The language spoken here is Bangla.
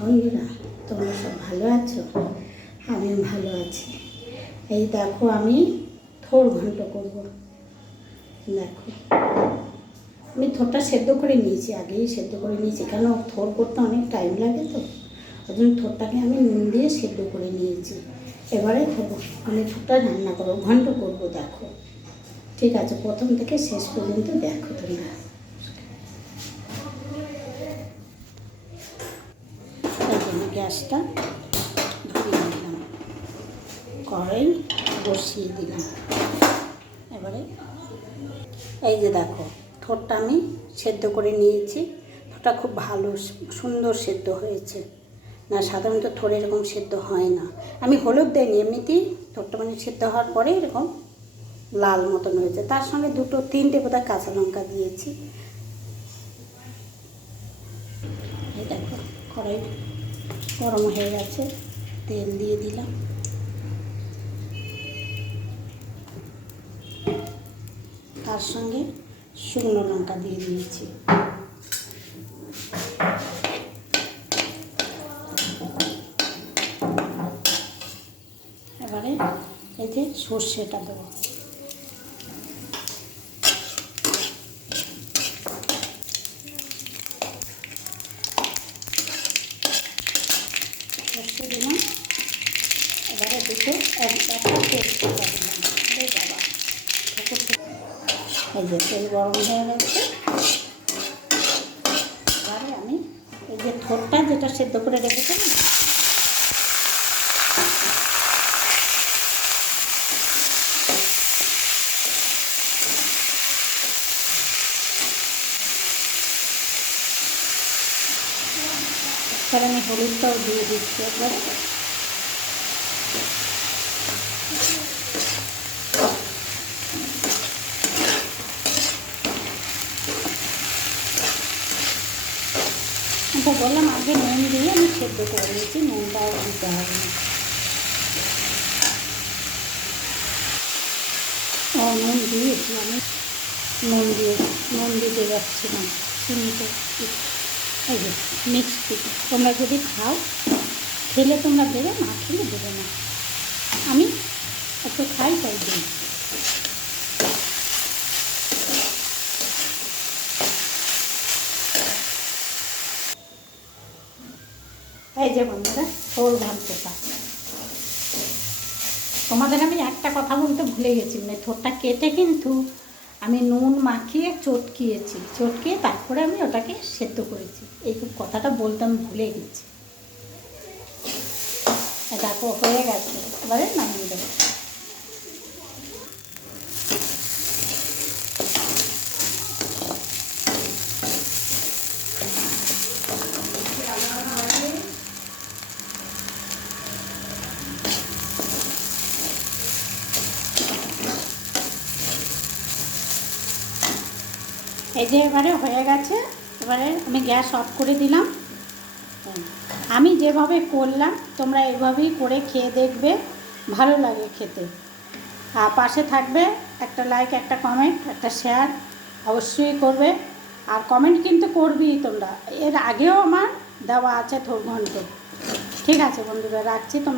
বন্ধুরা, তোমরা সব ভালো আছো? আমিও ভালো আছি। এই দেখো, আমি থোড় ঘন্ট করব। দেখো, আমি থোড়টা সেদ্ধ করে নিয়েছি, আগেই সেদ্ধ করে নিয়েছি, কেন থোড় করতে অনেক টাইম লাগে তো, ওই জন্য থোড়টাকে আমি নুন দিয়ে সেদ্ধ করে নিয়েছি। এবারে আমি থোড়টা রান্না করবো, ঘন্ট করবো। দেখো, ঠিক আছে, প্রথম থেকে শেষ পর্যন্ত দেখো তোমরা। তার জন্য গ্যাসটা ধরিয়ে দিলাম, কড়াই বসিয়ে দিলাম। এবারে এই যে দেখো, থোড়টা আমি সেদ্ধ করে নিয়েছি। থোড়টা খুব ভালো সুন্দর সেদ্ধ হয়েছে। না, সাধারণত থোড় এরকম সেদ্ধ হয় না। আমি হলুদ দিইনি, এমনিতেই থোড়টা মানে সেদ্ধ হওয়ার পরে এরকম লাল মতন হয়েছে। তার সঙ্গে দুটো তিনটে বোধহয় কাঁচা লঙ্কা দিয়েছি। এই দেখো, কড়াই গরম হয়ে গেছে, তেল দিয়ে দিলাম। তার সঙ্গে শুকনো লঙ্কা দিয়ে দিয়েছি। এবারে এতে সর্ষেটা দেবো। সর্ষে দিলাম। এবারে দুটো একটা তেজপাতা দিলাম। বাবা, এই যে তেল গরম হয়ে গেছে। এবারে আমি এই যে থোড়টা যেটা সেদ্ধ করে রেখেছিলাম, তাহলে আমি হলুদটাও দিয়ে দিচ্ছি একবারে। তো বললাম আগে নুন দিয়ে আমি সেদ্ধ করে নিয়েছি, নুনটাও দিতে হবে না। ও নুন দিয়েছি আমি, নুন দিতে যাচ্ছিলাম চিনিতে। এই যে মিক্স দিতে, তোমরা যদি খাও খেলে তোমরা দেবে, না খেলে দেবে না। আমি একটু খাই তাই দিই। এই যে বন্ধুরা, থোড় ঘন্টটা তোমাদের আমি একটা কথা বলতে ভুলে গেছি, মানে থোড়টা কেটে কিন্তু আমি নুন মাখিয়ে চটকিয়ে তারপরে আমি ওটাকে সেদ্ধ করেছি। এই কথাটা বলতে আমি ভুলে গেছি। দেখো হয়ে গেছে, এবারে নামিয়ে দেবো। এই যে এবারে হয়ে গেছে। এবারে আমি গ্যাস অফ করে দিলাম। আমি যেভাবে করলাম তোমরা এভাবেই করে খেয়ে দেখবে, ভালো লাগে খেতে। আর পাশে থাকবে একটা লাইক, একটা কমেন্ট, একটা শেয়ার অবশ্যই করবে। আর কমেন্ট কিন্তু করবেই তোমরা। এর আগেও আমার দেওয়া আছে থোড় ঘন্ট। ঠিক আছে বন্ধুরা, রাখছি। তোমরা